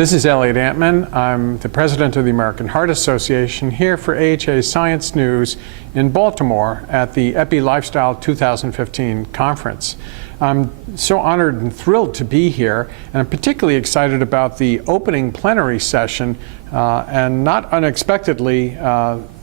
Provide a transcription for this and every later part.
This is Elliott Antman. I'm the president of the American Heart Association, here for AHA Science News in Baltimore at the Epi Lifestyle 2015 conference. I'm so honored and thrilled to be here, and I'm particularly excited about the opening plenary session, and not unexpectedly,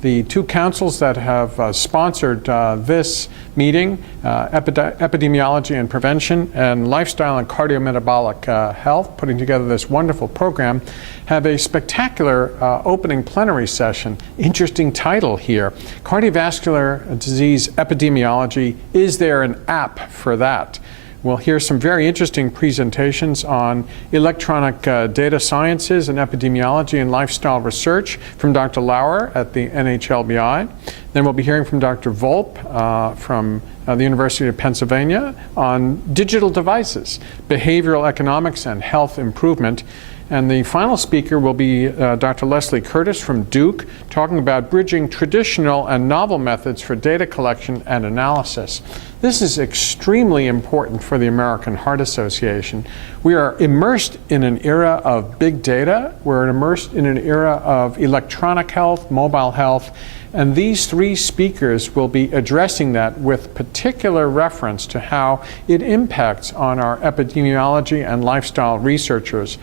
the two councils that have sponsored this meeting, Epidemiology and Prevention and Lifestyle and Cardiometabolic Health, putting together this wonderful program, have a spectacular opening plenary session. Interesting title here, Cardiovascular Disease Epidemiology. Is there an app for that? We'll hear some very interesting presentations on electronic data sciences and epidemiology and lifestyle research from Dr. Lauer at the NHLBI. Then we'll be hearing from Dr. Volpp from the University of Pennsylvania on digital devices, behavioral economics and health improvement. And the final speaker will be Dr. Lesley Curtiss from Duke, talking about bridging traditional and novel methods for data collection and analysis. This is extremely important for the American Heart Association. We are immersed in an era of big data. We're immersed in an era of electronic health, mobile health, and these three speakers will be addressing that with particular reference to how it impacts on our epidemiology and lifestyle researchers.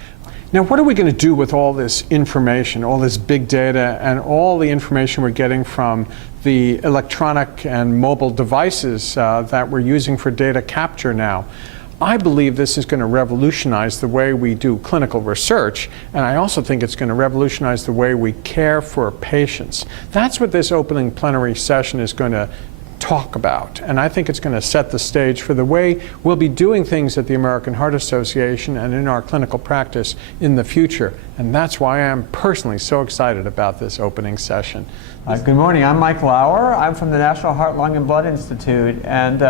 Now, what are we going to do with all this information, all this big data, and all the information we're getting from the electronic and mobile devices that we're using for data capture now? I believe this is going to revolutionize the way we do clinical research, and I also think it's going to revolutionize the way we care for patients. That's what this opening plenary session is going to talk about, and I think it's going to set the stage for the way we'll be doing things at the American Heart Association and in our clinical practice in the future, and that's why I'm personally so excited about this opening session. Good morning, I'm Mike Lauer. I'm from the National Heart, Lung, and Blood Institute, and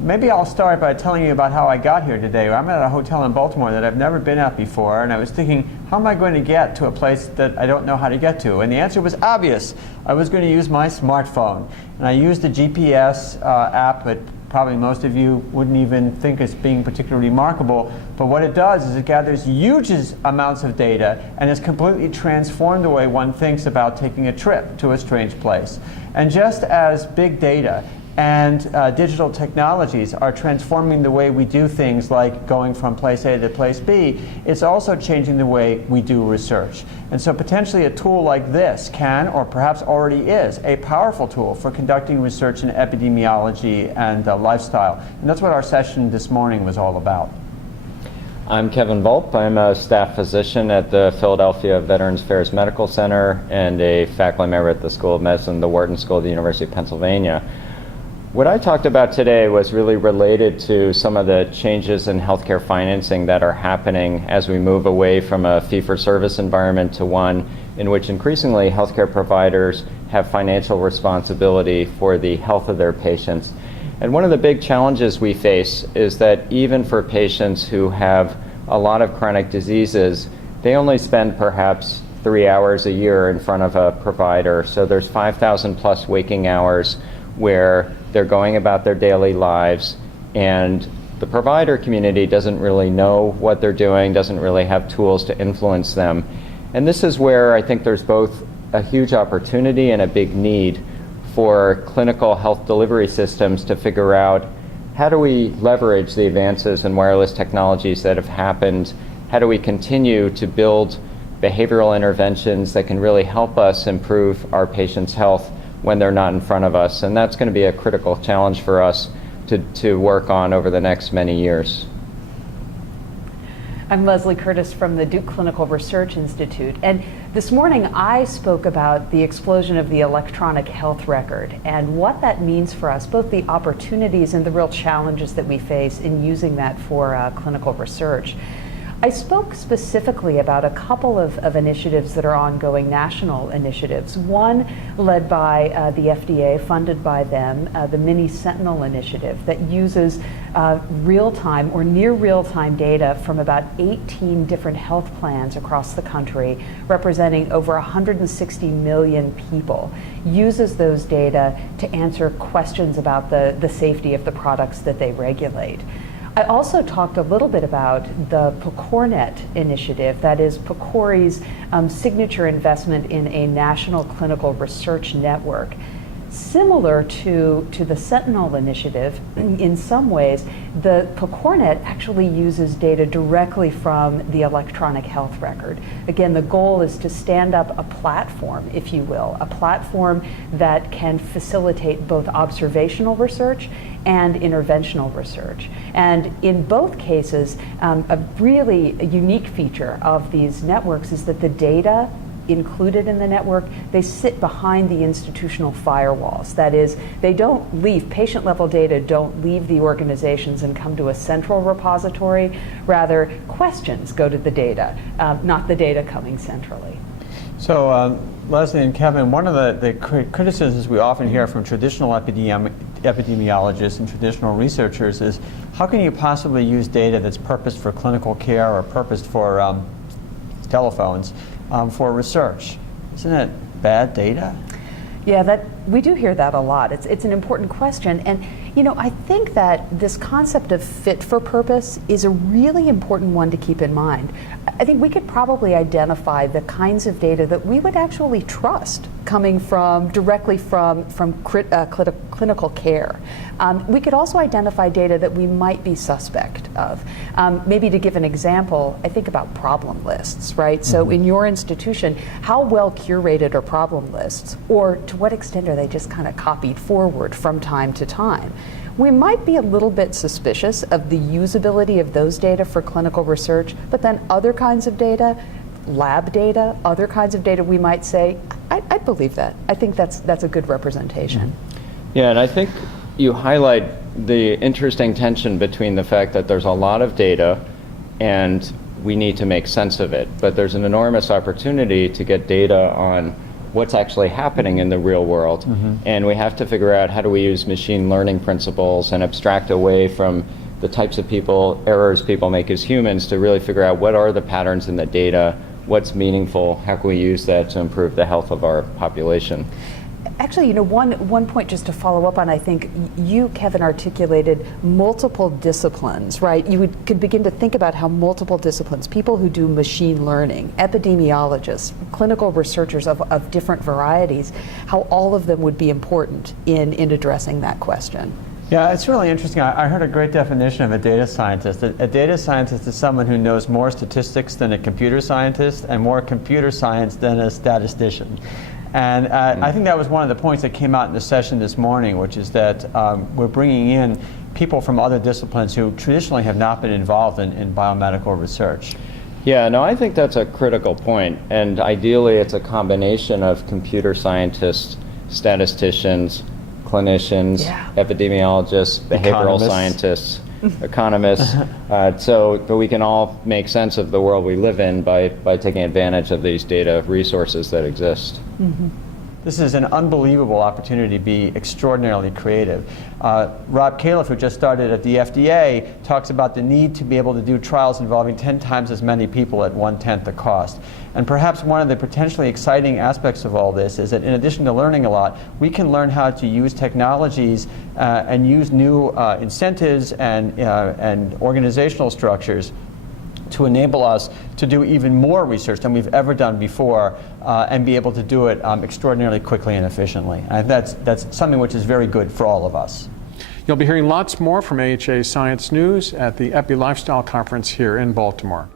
maybe I'll start by telling you about how I got here today. I'm at a hotel in Baltimore that I've never been at before, and I was thinking, how am I going to get to a place that I don't know how to get to? And the answer was obvious. I was going to use my smartphone, and I used the GPS app that probably most of you wouldn't even think as being particularly remarkable, but what it does is it gathers huge amounts of data and has completely transformed the way one thinks about taking a trip to a strange place. And just as big data and digital technologies are transforming the way we do things like going from place A to place B, it's also changing the way we do research. And so potentially a tool like this can, or perhaps already is, a powerful tool for conducting research in epidemiology and lifestyle. And that's what our session this morning was all about. I'm Kevin Volpp. I'm a staff physician at the Philadelphia Veterans Affairs Medical Center and a faculty member at the School of Medicine, the Wharton School of the University of Pennsylvania. What I talked about today was really related to some of the changes in healthcare financing that are happening as we move away from a fee-for-service environment to one in which increasingly healthcare providers have financial responsibility for the health of their patients. And one of the big challenges we face is that even for patients who have a lot of chronic diseases, they only spend perhaps 3 hours a year in front of a provider. So there's 5,000 plus waking hours where they're going about their daily lives, and the provider community doesn't really know what they're doing, doesn't really have tools to influence them. And this is where I think there's both a huge opportunity and a big need for clinical health delivery systems to figure out how do we leverage the advances in wireless technologies that have happened, how do we continue to build behavioral interventions that can really help us improve our patients' health when they're not in front of us. And that's going to be a critical challenge for us to work on over the next many years. I'm Lesley Curtiss from the Duke Clinical Research Institute, and this morning I spoke about the explosion of the electronic health record and what that means for us, both the opportunities and the real challenges that we face in using that for clinical research. I spoke specifically about a couple of initiatives that are ongoing, national initiatives. One led by the FDA, funded by them, the Mini Sentinel initiative that uses real-time or near real-time data from about 18 different health plans across the country, representing over 160 million people, uses those data to answer questions about the safety of the products that they regulate. I also talked a little bit about the PCORnet initiative, that is PCORI's signature investment in a national clinical research network. Similar to the Sentinel initiative, in some ways, the PCORnet actually uses data directly from the electronic health record. Again, the goal is to stand up a platform, if you will, a platform that can facilitate both observational research and interventional research. And in both cases, a really unique feature of these networks is that the data included in the network, they sit behind the institutional firewalls. That is, they don't leave, patient level data don't leave the organizations and come to a central repository. Rather, questions go to the data, not the data coming centrally. So, Lesley and Kevin, one of the criticisms we often hear from traditional epidemiologists and traditional researchers is, how can you possibly use data that's purposed for clinical care or purposed for telephones for research? Isn't it bad data? Yeah, we do hear that a lot. It's an important question. And I think that this concept of fit for purpose is a really important one to keep in mind. I think we could probably identify the kinds of data that we would actually trust coming directly from clinical care. We could also identify data that we might be suspect of. Maybe to give an example, I think about problem lists, right? Mm-hmm. So in your institution, how well curated are problem lists? Or to what extent are they just kind of copied forward from time to time? We might be a little bit suspicious of the usability of those data for clinical research, but then other kinds of data, lab data, other kinds of data, we might say, I believe that. I think that's a good representation. Yeah, and I think you highlight the interesting tension between the fact that there's a lot of data and we need to make sense of it, but there's an enormous opportunity to get data on what's actually happening in the real world. Mm-hmm. And we have to figure out, how do we use machine learning principles and abstract away from the types of errors people make as humans, to really figure out what are the patterns in the data, what's meaningful, how can we use that to improve the health of our population. Actually, one point just to follow up on, I think you, Kevin, articulated multiple disciplines, right? You could begin to think about how multiple disciplines, people who do machine learning, epidemiologists, clinical researchers of different varieties, how all of them would be important in addressing that question. Yeah, it's really interesting. I heard a great definition of a data scientist. A data scientist is someone who knows more statistics than a computer scientist and more computer science than a statistician. And I think that was one of the points that came out in the session this morning, which is that we're bringing in people from other disciplines who traditionally have not been involved in biomedical research. Yeah, no, I think that's a critical point. And ideally, it's a combination of computer scientists, statisticians, clinicians, epidemiologists, behavioral scientists, economists, so that we can all make sense of the world we live in by taking advantage of these data resources that exist. Mm-hmm. This is an unbelievable opportunity to be extraordinarily creative. Rob Califf, who just started at the FDA, talks about the need to be able to do trials involving 10 times as many people at 1/10 the cost. And perhaps one of the potentially exciting aspects of all this is that, in addition to learning a lot, we can learn how to use technologies and use new incentives and organizational structures to enable us to do even more research than we've ever done before, and be able to do it extraordinarily quickly and efficiently. And that's something which is very good for all of us. You'll be hearing lots more from AHA Science News at the Epi Lifestyle Conference here in Baltimore.